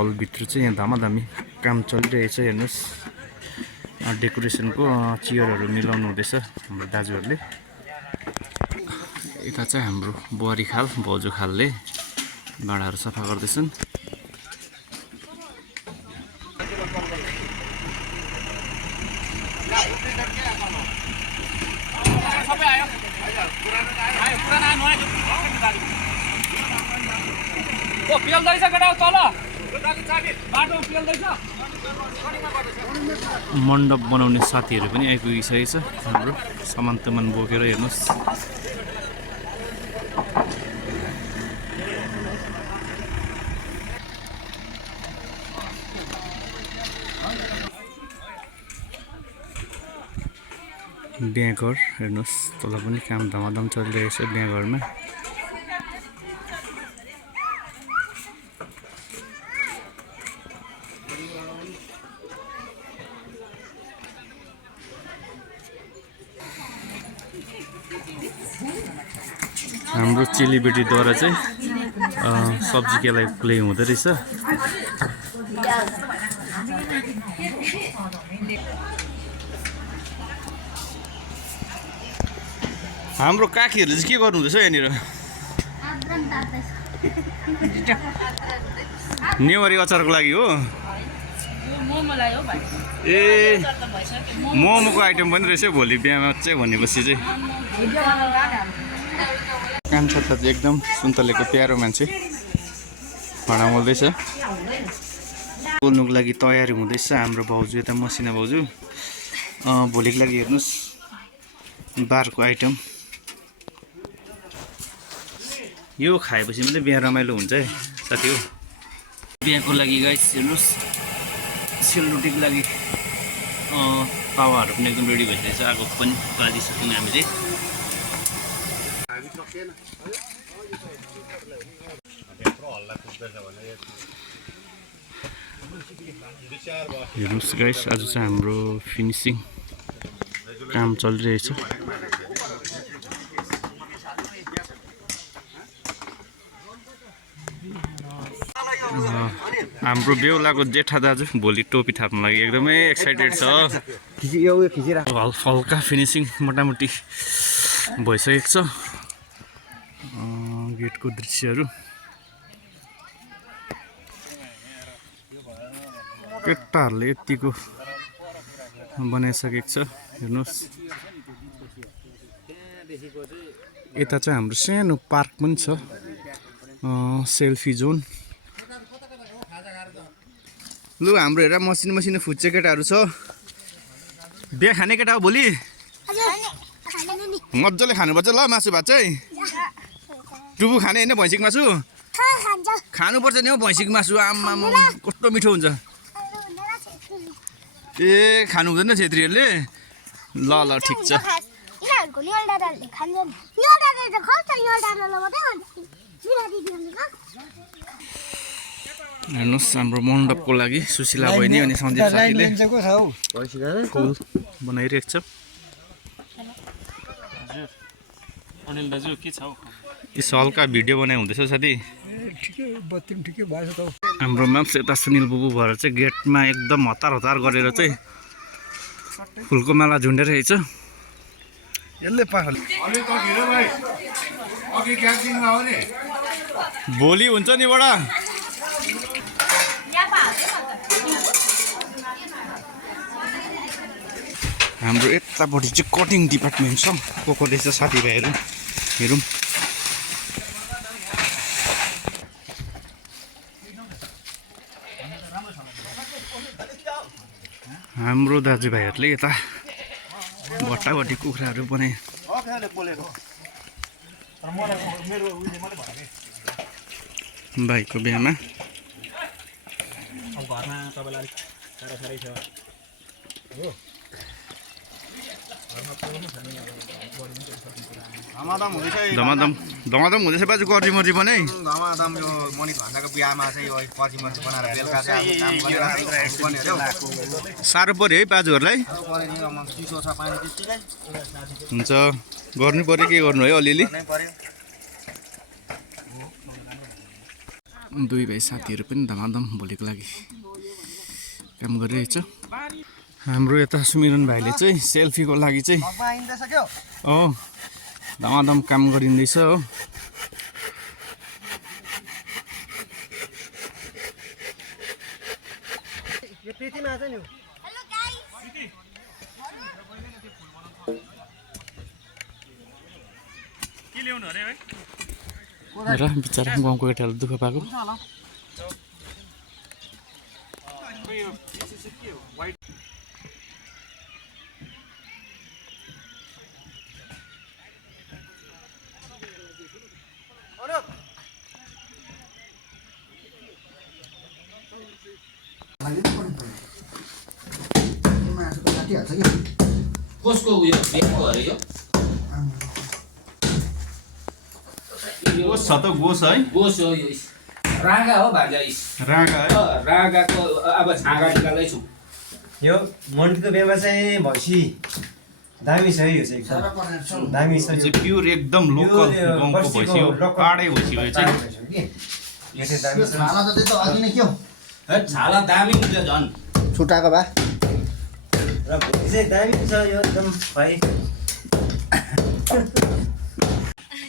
हलभित्र चाहिँ यहाँ धामाधामी काम चलिरहेछ। हेर्नुहोस् डेकोरेसनको चियरहरू मिलाउनु हुँदैछ हाम्रो दाजुहरूले। यता चाहिँ हाम्रो बुहारी खाल भाउजू खालले भाँडाहरू सफा गर्दैछन्। मण्डप बनाउने साथीहरू पनि आइपुगिसकेको छ हाम्रो सामान तमान बोकेर। हेर्नुहोस् बिहाघर, हेर्नुहोस् तल पनि काम धमाधम चलिरहेछ बिहाघरमा। हाम्रो चेलीबेटीद्वारा चाहिँ सब्जी केलाई प्ले हुँदो रहेछ। हाम्रो काकीहरूले चाहिँ के गर्नु हुँदैछ यहाँनिर? नेवारी अचारको लागि हो? ए मोमोको आइटम पनि रहेछ भोलि बिहामा चाहिँ भनेपछि चाहिँ। कान्छा त एकदम सुन्तलेको प्यारो मान्छे भाँडा मोल्दैछ। बोल्नुको लागि तयारी हुँदैछ हाम्रो भाउजू, यता मसिना भाउजू। भोलिको लागि हेर्नुहोस् बारको आइटम। यो खाएपछि मात्रै बिहा रमाइलो हुन्छ है साथी हो। बिहाको लागि गाइस हेर्नुहोस् सेलरोटीको लागि तावाहरू पनि एकदम रेडी भइसकेको छ। आगो पनि बालिसक्यौँ हामीले। हेर्नुहोस् गाइस आज चाहिँ हाम्रो फिनिसिङ काम चलिरहेछ। हाम्रो बेहुलाको जेठा दाजु भोलि टोपी थाप्नु लागि एकदमै एक्साइटेड छ। हल्का फिनिसिङ मोटामोटी भइसकेको छ। गेटको दृश्यहरू केटाहरूले यतिको बनाइसकेको छ। हेर्नुहोस् यता चाहिँ हाम्रो सानो पार्क पनि छ, सेल्फी जोन। लु हाम्रो हेर मसिनो मसिनो फुच्चे केटाहरू छ। बिहा खाने केटा हो भोलि? मजाले खानुपर्छ ल मासु भात चाहिँ। टुबु खाने होइन भैँसीको मासु? खानुपर्छ नि हौ भैँसीको मासु। आम्मामा कस्तो मिठो हुन्छ। ए खानु हुँदैन छेत्रीहरूले? ल ल ठिक छ। हेर्नुहोस् हाम्रो मण्डपको लागि सुशीला बहिनी अनि सञ्जीव साथीले फुल बनाइरहेको छ। अनिल दाजु के छ? यसो हल्का भिडियो बनाइ हुँदैछ साथी। हाम्रो माम्स यता सुनिल बुबु भएर चाहिँ गेटमा एकदम हतार हतार गरेर चाहिँ फुलको माला झुन्डिरहेछ। भोलि हुन्छ नि बडा। हाम्रो यतापट्टि चाहिँ कटिङ डिपार्टमेन्ट छ। को रहेछ साथीभाइहरू हेरौँ। हाम्रो दाजुभाइहरूले यता भट्टाभट्टी कुखुराहरू बनाए। भाइको बिहामा धमाधम हुँदैछ बाजु कर्जी मर्जी बनाइ। धमाधम यो मनिष भन्दाको बिहामा चाहिँ यो कर्जी मर्जी बनाएर बेलुका चाहिँ काम गरेर साह्रो पऱ्यो है बाजुहरूलाई। चिसो छ पानी त्यतिकै हुन्छ गर्नु पऱ्यो, के गर्नु है अलिअलि। दुई भाइ साथीहरू पनि धमाधम भोलिको लागि काम गरिरहेछ। हाम्रो यता सुमिरन भाइले चाहिँ सेल्फीको लागि चाहिँ धमाधम काम गरिँदैछ हो। र बिचरा गाउँको केटाहरू दुःख पाएको। कसको उयो बेको अरे यो गोस छ त गोस है। गोस हो यो रागा हो भान्जा रागा है। रागाको अब छाँगा निकाल्दैछु। यो मन्टीको व्यवसाय भैँसी दामी छ है यो चाहिँ एकदम दामी छ। यो प्योर एकदम लोकल गाउँको भैँसी हो, पाहाडै भैँसी हो यो चाहिँ। यो चाहिँ दामी छ। छाला त त्यो अघि नै के हो छाला दामी हुन्छ झन् छुटाको भए र भुटी चाहिँ दामी छ यो एकदम भाइ।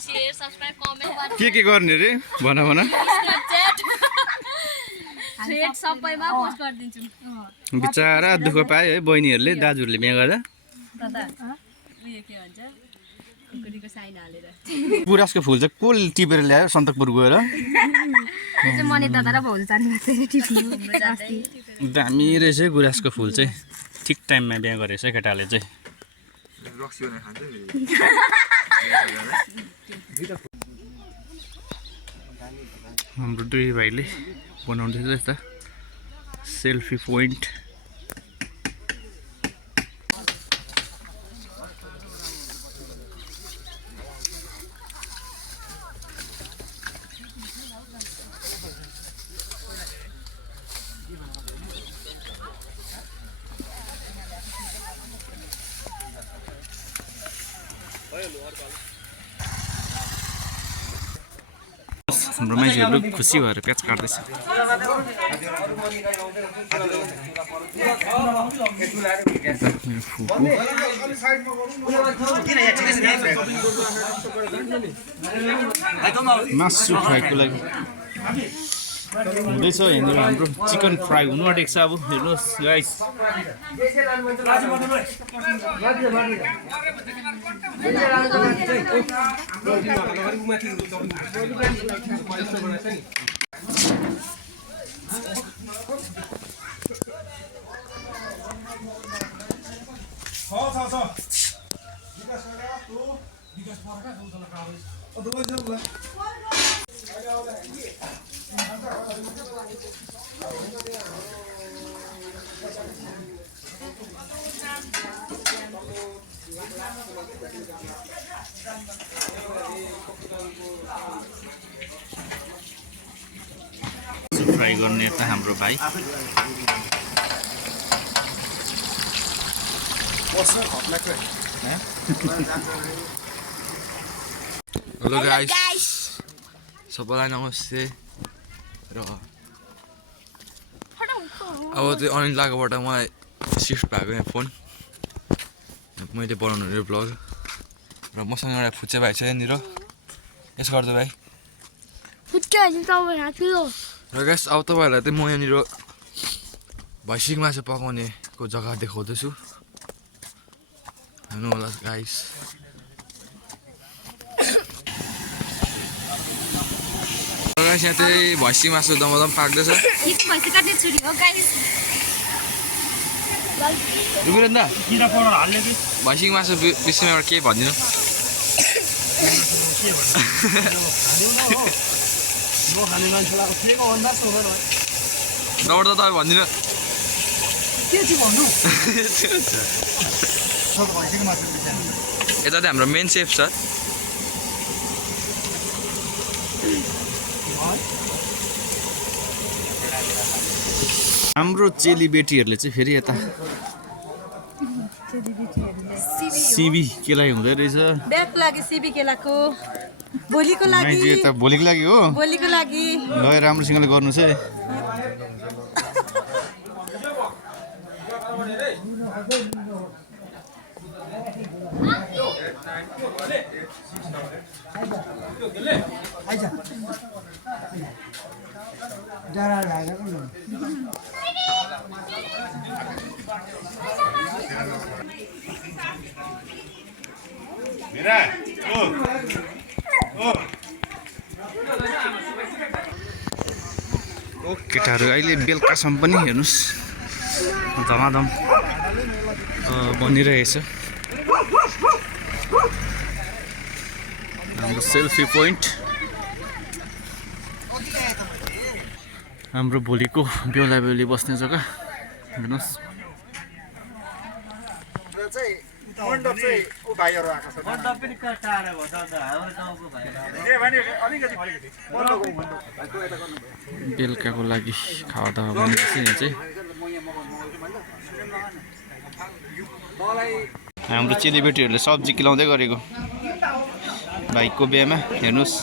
शेयर सब्सक्राइब कमेन्ट के गर्ने रे भन भन। थ्रेड सबैमा पोस्ट गरिदिन्छु। बिचरा दुःख पायो है बहिनीहरूले दाजुहरूले बिहा गर्दा। दादा उयो के भन्छ कुकुरीको साइन हालेर गुराँसको फुल चाहिँ कसले टिपेर ल्यायो सन्तकपुर गएर? त्यो चाहिँ मने दादा र भाउजू जानुभएको थियो टिप्नु अस्ति। दामी रहेछ है गुराँसको फुल चाहिँ। ठिक टाइममा बिहा गरेछ केटाले चाहिँ। हाम्रो दुई भाइले बनाउँदैछ यता सेल्फी पोइन्ट। हाम्रो मान्छेहरू खुसी भएर प्याज काट्दैछ। मासु फ्राईको लागि हुँदैछ यहाँनिर हाम्रो चिकन फ्राई हुनु आँटेको छ। अब हेर्नुहोस् गाइस फ्राई गर्ने यता हाम्रो भाइ। हेलो गाइस, सबैलाई नमस्ते। र अब त्यो अनिल दाकोबाट मलाई सिफ्ट भएको यहाँ फोन मैले बनाउनु यो ब्लग। र मसँग एउटा फुच्चे भाइ छ यहाँनिर। यसो गर्दा भाइ र गाइस अब तपाईँहरूलाई चाहिँ म यहाँनिर भैँसीको मासु पकाउनेको जग्गा देखाउँदैछु। हेर्नु होला गाइस। गाइस यहाँ चाहिँ भैँसी मासु दमदम पाक्दैछ। भैँसी काट्ने छुरी हो गाइस। रुबिरन्दा भैँसीको मासु विषयमा एउटा केही भनिदिनु। नम्बर त तपाईँ भनिदिनु। यता चाहिँ हाम्रो मेन सेफ छ। हाम्रो चेलीबेटीहरूले चाहिँ फेरि यता सिबी केलाई हुँदै रहेछ। ब्याक लागि सिबी केलाको भोलिको माइजी त भोलिको लागि हो भोलिको लागि ल राम्रोसँगले गर्नुहोस् है केटाहरू अहिले बेलुकासम्म पनि हेर्नुहोस् धमाधम बनिरहेछ हाम्रो सेल्फी पोइन्ट हाम्रो भोलिको बेहुला बेहुली बस्ने जग्गा हेर्नुहोस् बेलुकाको लागि खावादावा बनिरहेछ यहाँ चाहिँ हाम्रो चेलीबेटीहरूले सब्जी किलाउँदै गरेको भाइको बिहामा हेर्नुहोस्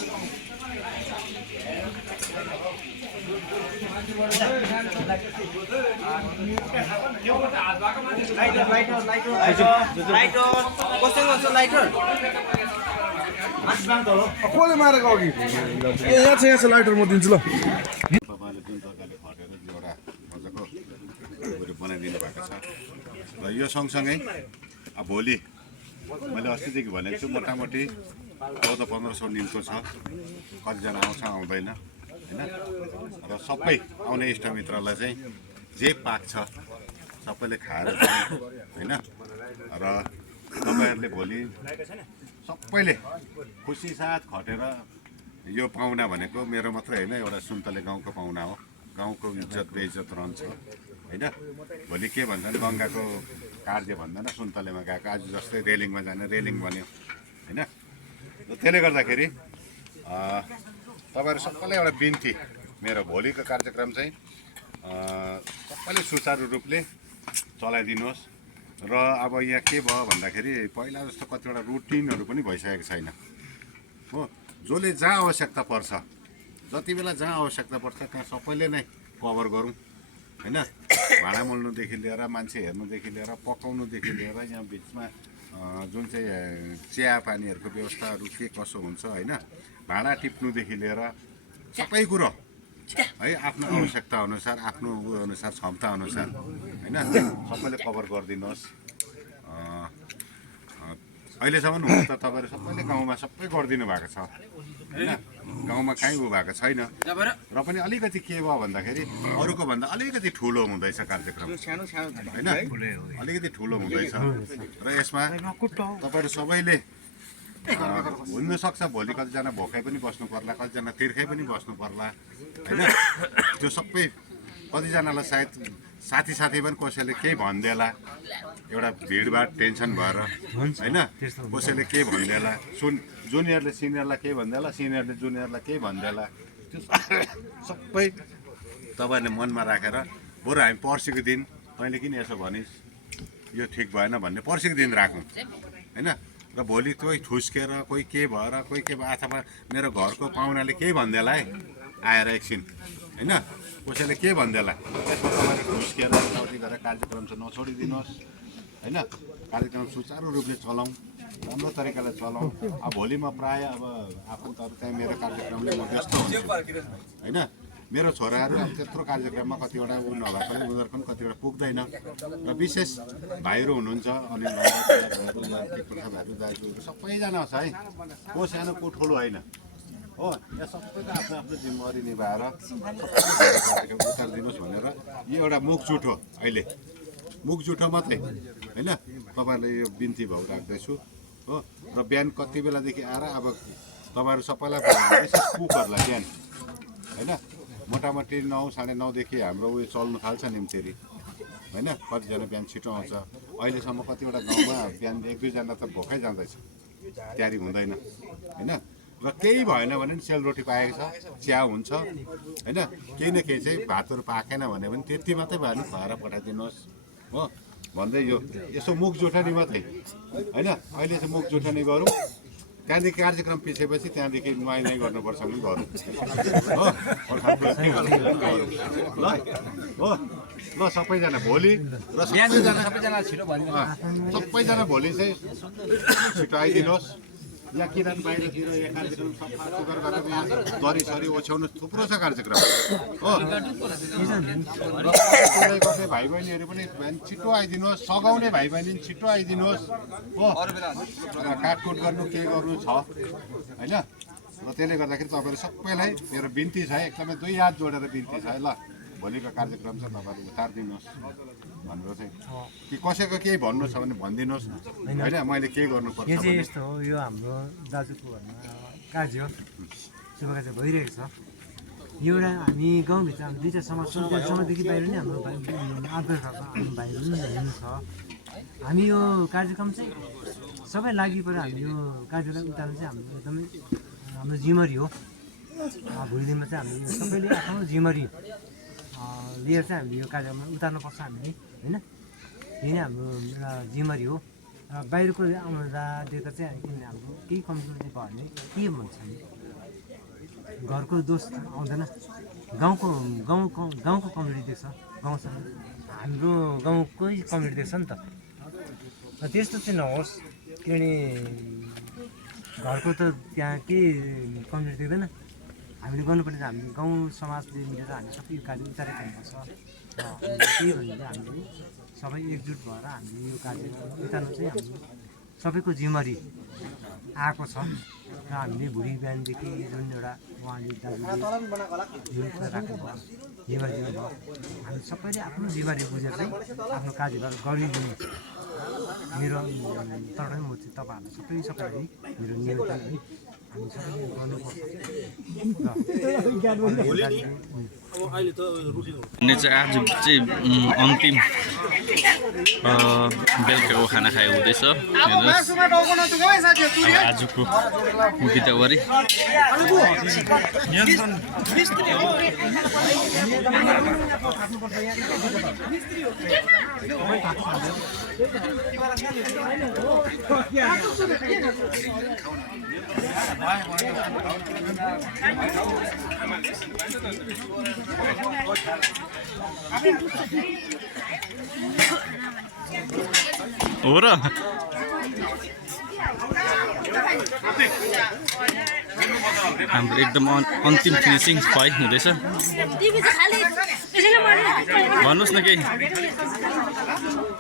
कसले मारेको अघि यहाँ छ लाइटर म दिन्छु ल तपाईँले जुन प्रकारले खटेर एउटा मजाको उयो बनाइदिनु भएको छ र यो सँगसँगै अब भोलि मैले अस्तिदेखि भनेको छु मोटामोटी 1400-1500 निम्तो छ कतिजना आउँछ आउँदैन होइन र सबै आउने इष्टमित्रलाई चाहिँ जे पाक्छ सबैले खाएर होइन र तपाईँहरूले भोलि सबैले खुसी साथ खटेर यो पाहुना भनेको मेरो मात्रै होइन एउटा सुन्तले गाउँको पाहुना हो गाउँको इज्जत बेइज्जत रहन्छ होइन भोलि के भन्छन् गङ्गाको कार्य भन्दैन सुन्तलेमा गएको आज जस्तै रेलिङमा जाने रेलिङ बन्यो होइन र त्यसले गर्दाखेरि तपाईँहरू सबैलाई एउटा बिन्ती मेरो भोलिको कार्यक्रम चाहिँ सबैले सुचारू रूपले चलाइदिनुहोस् र अब यहाँ के भयो भन्दाखेरि पहिला जस्तो कतिवटा रुटिनहरू पनि भइसकेको छैन हो जसले जहाँ आवश्यकता पर्छ जति बेला जहाँ आवश्यकता पर्छ त्यहाँ सबैले नै कभर गरौँ होइन भाँडा मोल्नुदेखि लिएर मान्छे हेर्नुदेखि लिएर पकाउनुदेखि लिएर यहाँ बिचमा जुन चाहिँ चिया पानीहरूको व्यवस्थाहरू के कसो हुन्छ होइन भाँडा टिप्नुदेखि लिएर सबै कुरो है आफ्नो आवश्यकता अनुसार आफ्नो उयो अनुसार क्षमता अनुसार होइन सबैले कभर गरिदिनुहोस् अहिलेसम्म हुन त तपाईँहरू सबैले गाउँमा सबै गरिदिनु भएको छ होइन गाउँमा कहीँ उ भएको छैन र पनि अलिकति के भयो भन्दाखेरि अरूको भन्दा अलिकति ठुलो हुँदैछ कार्यक्रम होइन अलिकति ठुलो हुँदैछ र यसमा तपाईँहरू सबैले हुनसक्छ भोलि कतिजना भोकै पनि बस्नु पर्ला कतिजना तिर्खै पनि बस्नु पर्ला होइन त्यो सबै कतिजनालाई सायद साथी साथी पनि कसैले केही भनिदिएला एउटा भिडभाड टेन्सन भएर होइन कसैले केही भनिदिएला जुनियरले सिनियरलाई केही भनिदिएला सिनियरले जुनियरलाई केही भनिदिएला त्यो सबै तपाईँहरूले मनमा राखेर बरु हामी पर्सिको दिन तैँले किन यसो भनिस् यो ठिक भएन भन्ने पर्सिको दिन राखौँ होइन र भोलि कोही ठुस्केर कोही के भएर कोही के अथवा मेरो घरको पाहुनाले केही भनिदिएला है आएर एकछिन होइन कसैले के भनिदिएला त्यसमा तपाईँले ठुस्केर यताउति गरेर कार्यक्रम चाहिँ नछोडिदिनुहोस् होइन कार्यक्रम सुचारू रूपले चलाउँ राम्रो तरिकाले चलाउँ अब भोलि म प्रायः अब आफन्तहरू चाहिँ मेरो कार्यक्रमले म व्यस्त हुन्छु होइन मेरो छोराहरू अब त्यत्रो कार्यक्रममा कतिवटा उ नभएकोले उनीहरू पनि कतिवटा पुग्दैन र विशेष भाइहरू हुनुहुन्छ अनि भाइहरू दाजुहरू सबैजना छ है को सानो को ठुलो होइन हो यहाँ सबैको आफ्नो आफ्नो जिम्मेवारी निभाएर उत्तर दिनुहोस् भनेर यो एउटा मुख जुठो अहिले मुख जुठो मात्रै होइन तपाईँहरूलाई यो बिन्ती भाउ राख्दैछु हो र बिहान कति बेलादेखि आएर अब तपाईँहरू सबैलाई विशेष कुकहरूलाई बिहान होइन मोटामोटी 9-9:30देखि हाम्रो उयो चल्नु थाल्छ निम्तेरी होइन कतिजना बिहान छिटो आउँछ अहिलेसम्म कतिवटा गाउँमा बिहान 1-2जना त भोकै जाँदैछ तयारी हुँदैन होइन र केही भएन भने पनि सेलरोटी पाएको छ चिया हुन्छ होइन केही न केही चाहिँ भातहरू पाकेन भने पनि त्यति मात्रै भयो भने खुवाएर पठाइदिनुहोस् हो भन्दै यो यसो मुख जोठानी मात्रै होइन अहिले चाहिँ मुख जोठानी गरौँ त्यहाँदेखि कार्यक्रम पिछेपछि त्यहाँदेखि नुहाइ नै गर्नुपर्छ भने गरौँ हो हो ल सबैजना भोलि र सबैजना भोलि चाहिँ छिटो आइदिनुहोस् यहाँ किनभने बाहिरतिर यहाँ कार्यक्रम सफा सुग्घर गरेर यहाँ दरीसरी ओछ्याउनु थुप्रो छ कार्यक्रम हो गर्ने भाइ बहिनीहरू पनि छिटो आइदिनुहोस् सघाउने भाइ बहिनी पनि छिटो आइदिनुहोस् हो काटकुट गर्नु के गर्नु छ होइन र त्यसले गर्दाखेरि तपाईँहरू सबैलाई मेरो बिन्ती छ एकदमै 2 हात जोडेर बिन्ती छ है ल भोलिको कार्यक्रम चाहिँ तपाईँहरू उतारिदिनुहोस् भनेर चाहिँ कि कसैको केही भन्नु छ भने भनिदिनुहोस् होइन मैले के गर्नुपर्छ यो चाहिँ यस्तो हो यो हाम्रो दाजुको घरमा कार्य हो शुभ कार्य भइरहेको छ यो एउटा हामी गाउँभित्र हाम्रो 2टा समाजदेखि बाहिर नै हाम्रो आदर खालको हाम्रो भाइहरू पनि हेर्नु छ हामी यो कार्यक्रम चाहिँ सबै लागि परेर हामी यो कार्यक्रम उतार्नु चाहिँ हाम्रो एकदमै हाम्रो जिम्मेवारी हो भोलि दिनमा चाहिँ हामी सबैले आफ्नो जिम्मेवारी लिएर चाहिँ हामीले यो कार्यक्रममा उतार्नुपर्छ हामीले होइन यही नै हाम्रो एउटा जिम्मेवारी हो बाहिरको आउँदा देख्दा चाहिँ किनभने हाम्रो केही कम्प्लेन भयो भने के भन्छ घरको दोष आउँदैन गाउँको कम्युनिटी देख्छ गाउँसँग हाम्रो गाउँकै कम्युनिटी देख्छ नि त त्यस्तो चाहिँ नहोस् किनभने घरको त त्यहाँ के कम्युनिटी देख्दैन हामीले गर्नुपर्ने हामी गाउँ समाजले मिलेर हामी सबै यो कार्य उतारेको हुनुपर्छ त्यही भने चाहिँ हामीले सबै एकजुट भएर हामीले यो कार्य उतार्नु चाहिँ हाम्रो सबैको जिम्मेवारी आएको छ र हामीले भोलि बिहानदेखि जुन एउटा उहाँले दाजुले राख्नुभयो जिम्मेवारी दिनुभयो हामी सबैले आफ्नो जिम्मेवारी बुझेर चाहिँ आफ्नो कार्य गरिदिनु मेरो तर्फबाट म चाहिँ तपाईँहरूलाई सबैलाई मेरो निवेदन है हामी सबैले गर्नुपर्छ आज चाहिँ अन्तिम बेलुकाको खाना खाए हुँदैछ आजको बिदावारी हो र हाम्रो एकदम अन्तिम फिनिसिङ खुवाइ हुँदैछ भन्नुहोस् न केही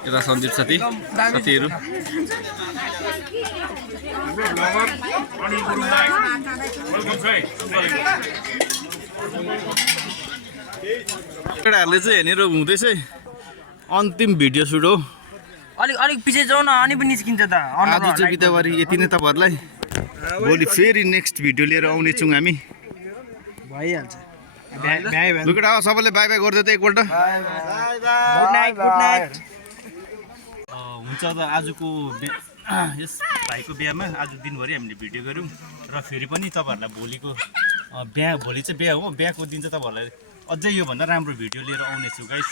यता सन्दीप साथीहरू केटाहरूले चाहिँ हेरेर हुँदैछ अन्तिम भिडियो सुट हो अलिक पछि जाऊ न अनि पनि निस्किन्छ त आज चाहिँ बिदावारी यति नै तपाईँहरूलाई भोलि फेरि नेक्स्ट भिडियो लिएर आउनेछौँ हामी भइहाल्छ लुकेटा सबैले बाई बाई गर्दै त एकपल्ट हुन्छ त आजको यस भाइको बिहामा आज दिनभरि हामीले भिडियो गऱ्यौँ र फेरि पनि तपाईँहरूलाई भोलि चाहिँ बिहा हो बिहाको दिन चाहिँ तपाईँहरूलाई अझै योभन्दा राम्रो भिडियो लिएर आउनेछु गाइस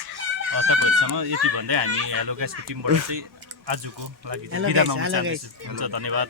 तपाईँहरूसँग यति भन्दै हामी हेलो गाइसको टिमबाट चाहिँ आजको लागि बिदा माग्न चाहन्छु हुन्छ धन्यवाद।